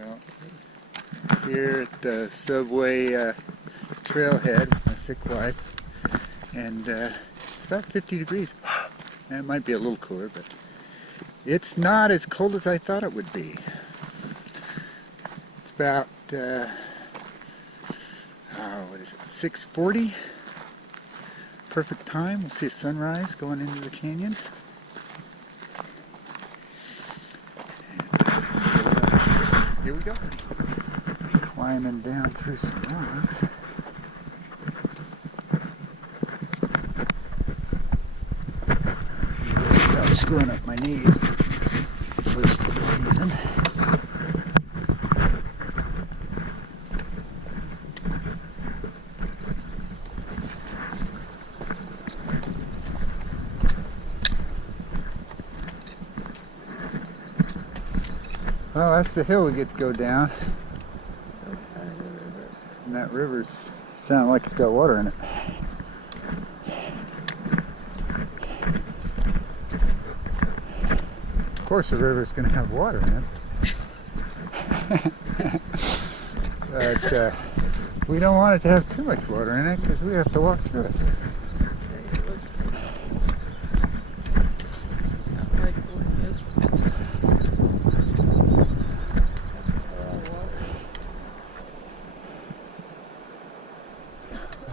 Well, here at the subway trailhead with my sick wife, and it's about 50 degrees. It might be a little cooler, but it's not as cold as I thought it would be. It's about, what is it, 6:40? Perfect time. We'll see a sunrise going into the canyon. And, so, here we go. Climbing down through some rocks. Without screwing up my knees. First of the season. Well, that's the hill we get to go down. And that river's sounding like it's got water in it. Of course the river's going to have water in it. But we don't want it to have too much water in it because we have to walk through it.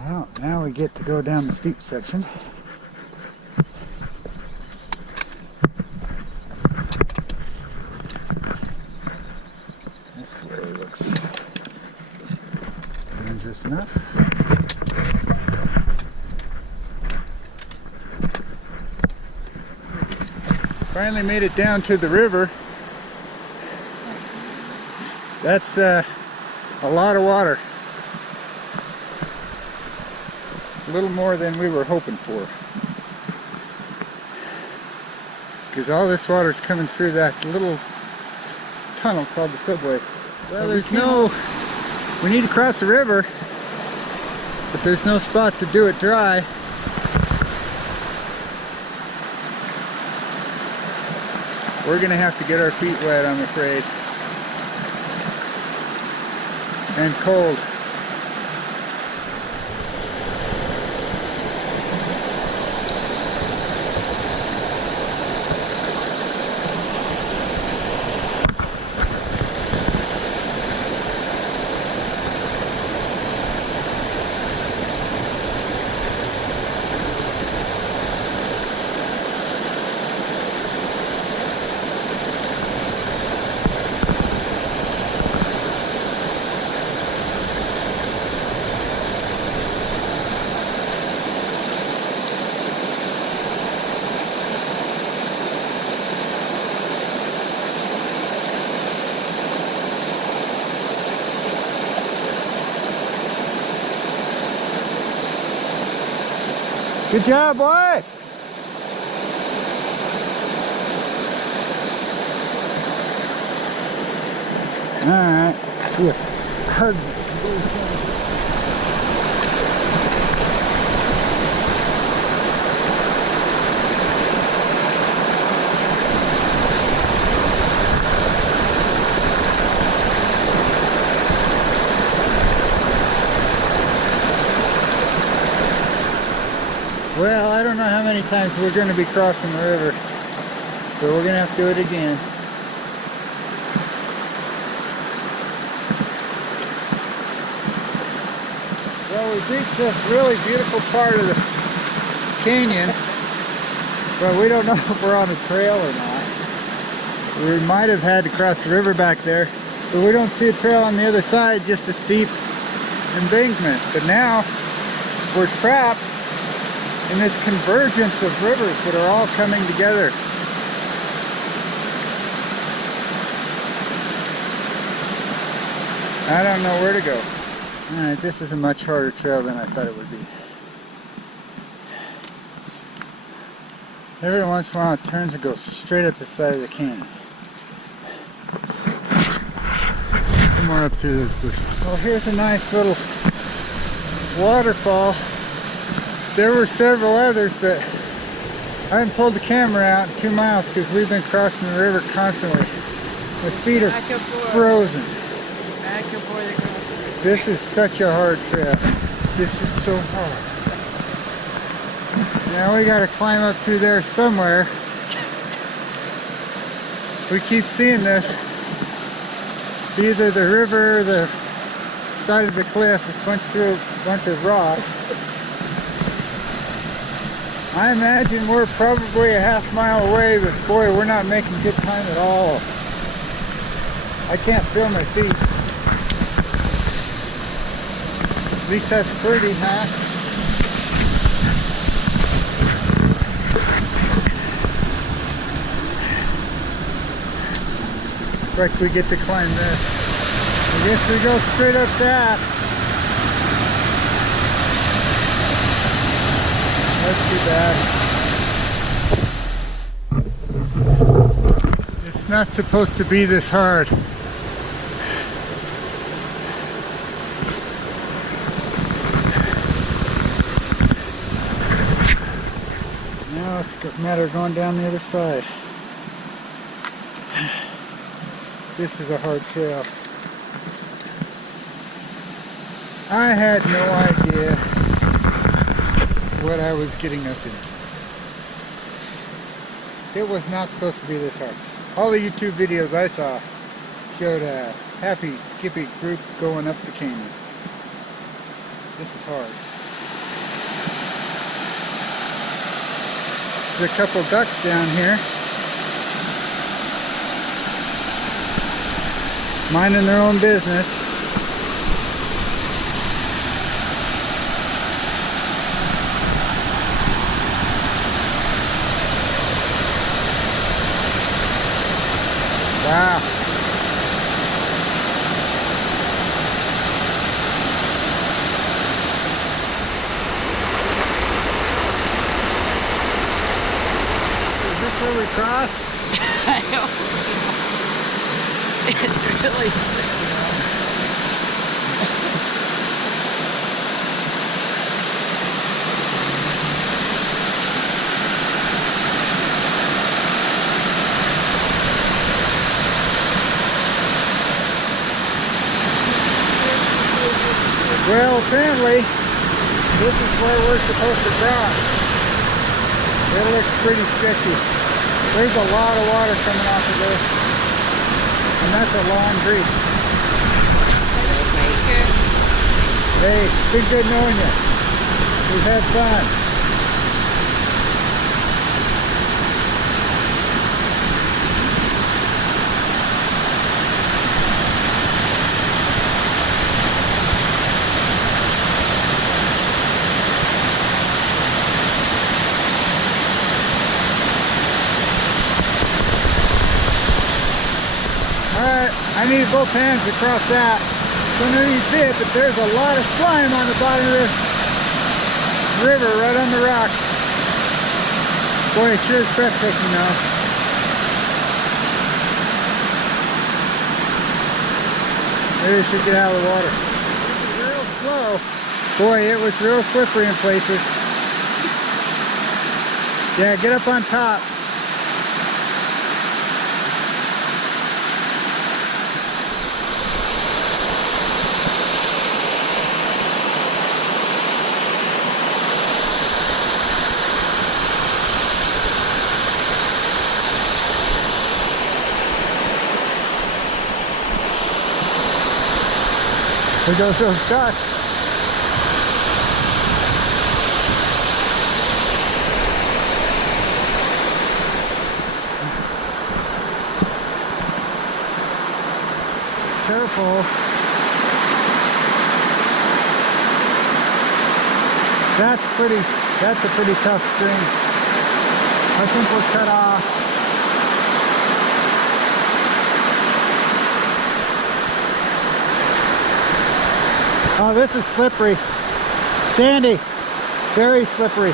Well, now we get to go down the steep section. This way looks dangerous enough. Finally made it down to the river. That's a lot of water. A little more than we were hoping for, because all this water is coming through that little tunnel called the subway. Well, there's no, we need to cross the river, but there's no spot to do it dry. We're gonna have to get our feet wet, I'm afraid, and cold. Good job, boys! Alright, see if husband can do something. Well, I don't know how many times we're going to be crossing the river, but we're going to have to do it again. Well, we've reached this really beautiful part of the canyon, but we don't know if we're on a trail or not. We might have had to cross the river back there, but we don't see a trail on the other side, just a steep embankment. But now we're trapped in this convergence of rivers that are all coming together. I don't know where to go. Alright, this is a much harder trail than I thought it would be. Every once in a while it turns and goes straight up the side of the canyon. Some more up through those bushes. Well, here's a nice little waterfall. There were several others, but I haven't pulled the camera out in 2 miles because we've been crossing the river constantly. My feet are Back and forth. frozen. Back and forth across the river. This is such a hard trail. This is so hard. Now we gotta climb up through there somewhere. We keep seeing this. It's either the river or the side of the cliff. It's through a bunch of rocks. I imagine we're probably a half-mile away, but boy, we're not making good time at all. I can't feel my feet. At least that's pretty, huh? Looks like we get to climb this. I guess we go straight up that. That's too bad. It's not supposed to be this hard. Now it's a matter of going down the other side. This is a hard trail. I had no idea what I was getting us into. It was not supposed to be this hard. All the YouTube videos I saw showed a happy, skippy group going up the canyon. This is hard. There's a couple ducks down here. Minding their own business. Wow. Is this where we cross? I don't know. It's really Well, apparently, this is where we're supposed to cross. It looks pretty sketchy. There's a lot of water coming off of this. And that's a long creek. Hey, it's been good knowing you. We've had fun. Alright, I need both hands to cross that. Don't know if you see it, but there's a lot of slime on the bottom of this river, right on the rock. Boy, it sure is breathtaking now. Maybe I should get out of the water. Real slow. Boy, it was real slippery in places. Yeah, get up on top. There goes those ducks. Careful. That's a pretty tough string. I think we'll cut off. Oh, this is slippery. Sandy. Very slippery.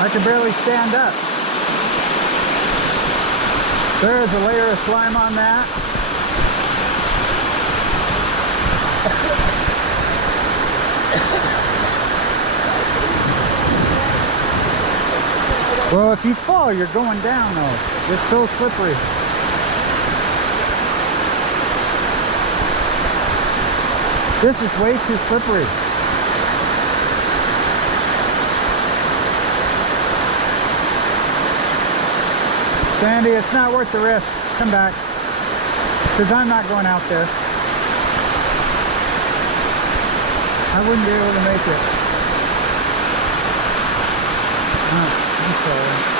I can barely stand up. There is a layer of slime on that. Well, if you fall, you're going down though. It's so slippery. This is way too slippery. Sandy, it's not worth the risk. Come back. Because I'm not going out there. I wouldn't be able to make it. Oh, I'm sorry.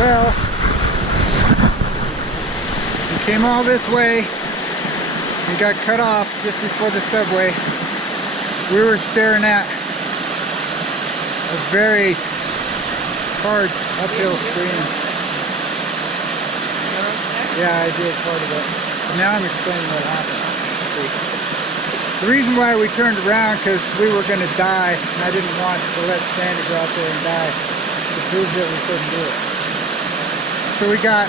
Well, we came all this way and got cut off just before the subway. We were staring at a very hard uphill stream. Yeah, I did part of it. Now I'm explaining what happened. The reason why we turned around because we were going to die, and I didn't want to let Sandy go out there and die to prove that we couldn't do it. So we got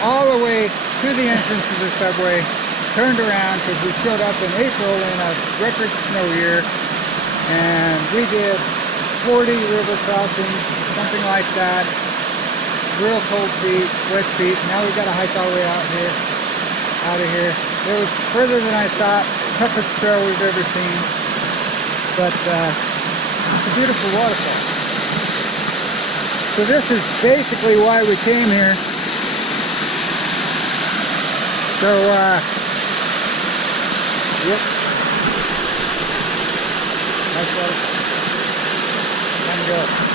all the way to the entrance of the subway, turned around because we showed up in April in a record snow year, and we did 40 river crossings, something like that. Real cold feet, wet feet. Now we got to hike all the way out of here. It was further than I thought. Toughest trail we've ever seen, but it's a beautiful waterfall. So this is basically why we came here. So, yep. Nice waterfall. Time to go.